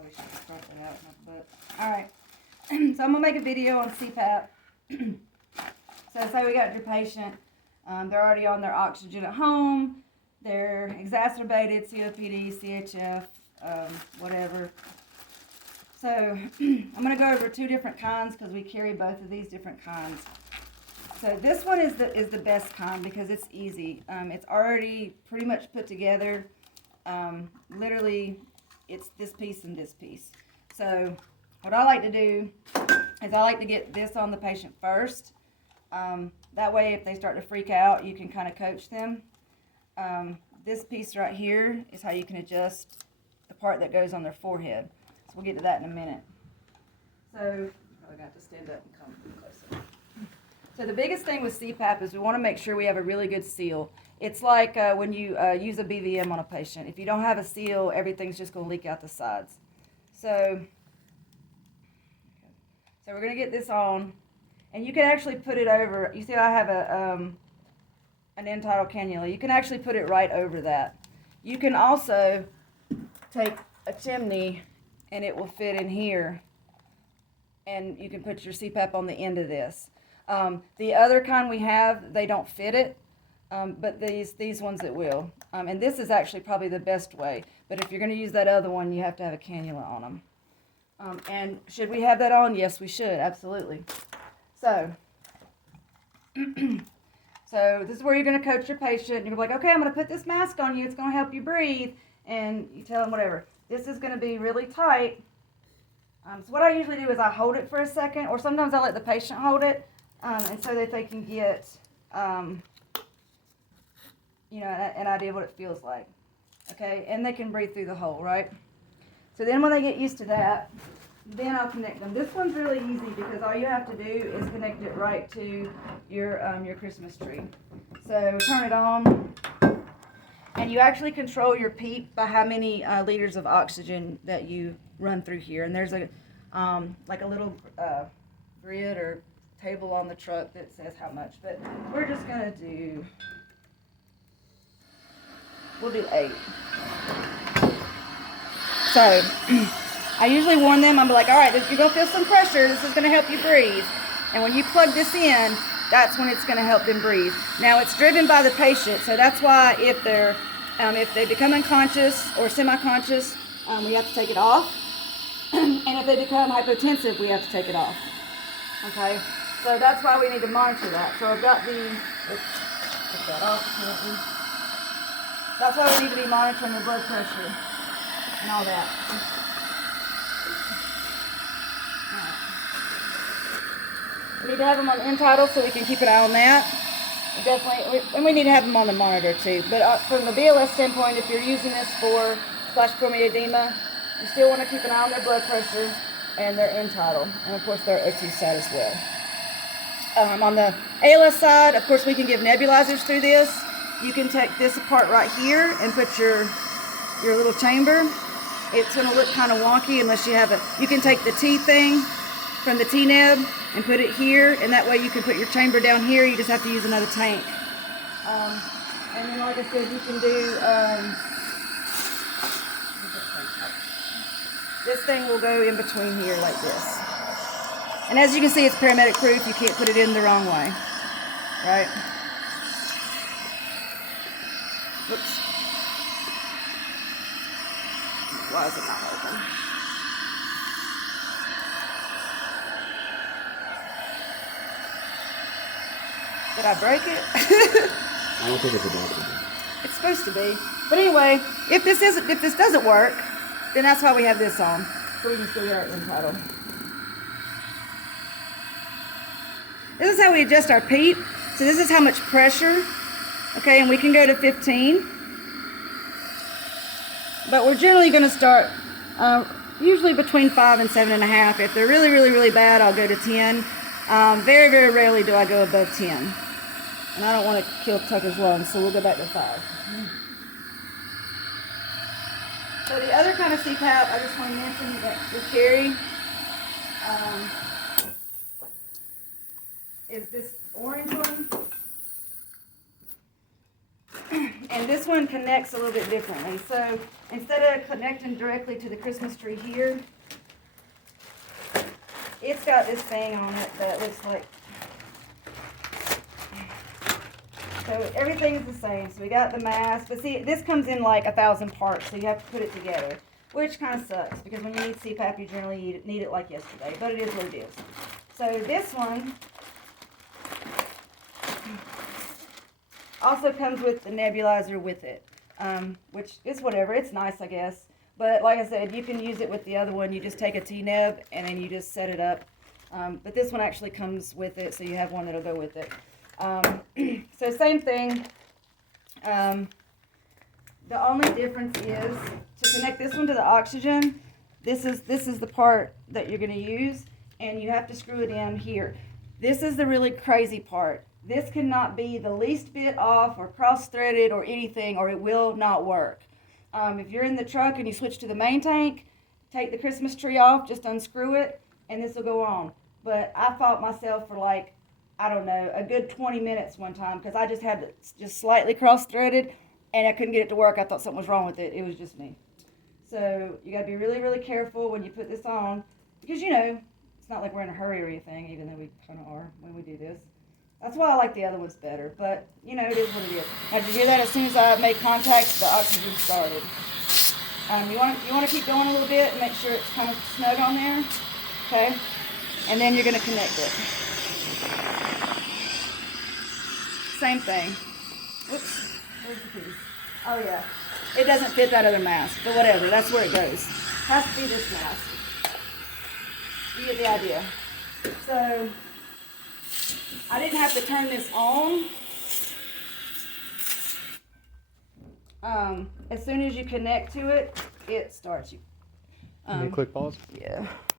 probably should have brought that out in my book. Alright, so I'm going to make a video on Cpap. So say we got your patient, they're already on their oxygen at home, they're exacerbated, COPD, CHF, whatever. So I'm going to go over 2 different kinds because we carry both of these different kinds. So this one is the best kind because it's easy. It's already pretty much put together. Literally, it's this piece and this piece. So what I like to do is I like to get this on the patient first. That way, if they start to freak out, you can kind of coach them. This piece right here is how you can adjust the part that goes on their forehead. So we'll get to that in a minute. So I got to stand up and come closer. So the biggest thing with Cpap is we want to make sure we have a really good seal. It's like when you use a BVM on a patient. If you don't have a seal, everything's just going to leak out the sides. So we're going to get this on, and you can actually put it over. You see I have an end-tidal cannula. You can actually put it right over that. You can also take a chimney, and it will fit in here, and you can put your Cpap on the end of this. The other kind we have, they don't fit it, but these ones it will. And this is actually probably the best way. But if you're going to use that other one, you have to have a cannula on them. And should we have that on? Yes, we should. Absolutely. So, so this is where you're going to coach your patient. You're like, okay, I'm going to put this mask on you. It's going to help you breathe. And you tell them whatever. This is going to be really tight. So what I usually do is I hold it for a second, or sometimes I let the patient hold it. And so that they can get, you know, an idea of what it feels like, okay? And they can breathe through the hole, right? So then when they get used to that, then I'll connect them. This one's really easy because all you have to do is connect it right to your Christmas tree. So turn it on, and you actually control your PEEP by how many liters of oxygen that you run through here. And there's a like a little grid or table on the truck that says how much, but we're just gonna do, we'll do 8. So I usually warn them, I'm like, all right, you're gonna feel some pressure, this is gonna help you breathe. And when you plug this in, that's when it's gonna help them breathe. Now it's driven by the patient, so that's why if they become unconscious or semi-conscious, we have to take it off. And if they become hypotensive, we have to take it off, okay? So that's why we need to monitor that. So I've got the, let's take that off. That's why we need to be monitoring the blood pressure and all that. Right. We need to have them on the end-tidal so we can keep an eye on that. Definitely, and we need to have them on the monitor too. But from the BLS standpoint, if you're using this for splash pulmonary edema, you still want to keep an eye on their blood pressure and their end-tidal, and of course their O2 sat as well. On the ALS side, of course, we can give nebulizers through this. You can take this apart right here and put your little chamber. It's going to look kind of wonky unless you have you can take the T thing from the T-neb and put it here, and that way you can put your chamber down here. You just have to use another tank. And then, like I said, you can do, this thing will go in between here like this. And as you can see, it's paramedic proof. You can't put it in the wrong way, right? Whoops. Why is it not open? Did I break it? I don't think it's adaptable. It's supposed to be. But anyway, if this doesn't work, then that's why we have this on. So we can still get our end-tidal. This is how we adjust our PEEP. So this is how much pressure, okay, and we can go to 15. But we're generally going to start usually between 5 and 7.5. If they're really, really, really bad, I'll go to 10. Very, very rarely do I go above 10. And I don't want to kill Tucker's lungs, so we'll go back to 5. So the other kind of Cpap I just want to mention that we carry is this orange one. And this one connects a little bit differently. So instead of connecting directly to the Christmas tree here, it's got this thing on it that looks like, so everything is the same. So we got the mask, but see, this comes in like 1,000 parts, so you have to put it together, which kind of sucks because when you need CPAP, you generally need it like yesterday, but it is what it is. So this one also comes with the nebulizer with it, which is whatever. It's nice, I guess. But like I said, you can use it with the other one. You just take a T-neb and then you just set it up. But this one actually comes with it, so you have one that'll go with it. So same thing. The only difference is to connect this one to the oxygen. This is the part that you're going to use, and you have to screw it in here. This is the really crazy part. This cannot be the least bit off or cross-threaded or anything, or it will not work. If you're in the truck and you switch to the main tank, take the Christmas tree off, just unscrew it, and this will go on. But I fought myself for like, I don't know, a good 20 minutes one time because I just had it just slightly cross-threaded and I couldn't get it to work. I thought something was wrong with it. It was just me. So you got to be really, really careful when you put this on because, you know, it's not like we're in a hurry or anything, even though we kind of are when we do this. That's why I like the other ones better, but, you know, it is what it is. Now, did you hear that? As soon as I made contact, the oxygen started. You want to keep going a little bit and make sure it's kind of snug on there, okay? And then you're going to connect it. Same thing. Whoops, where's the piece? Oh, yeah. It doesn't fit that other mask, but whatever, that's where it goes. Has to be this mask. You get the idea. So I didn't have to turn this on. As soon as you connect to it, it starts. Can you click pause? Yeah.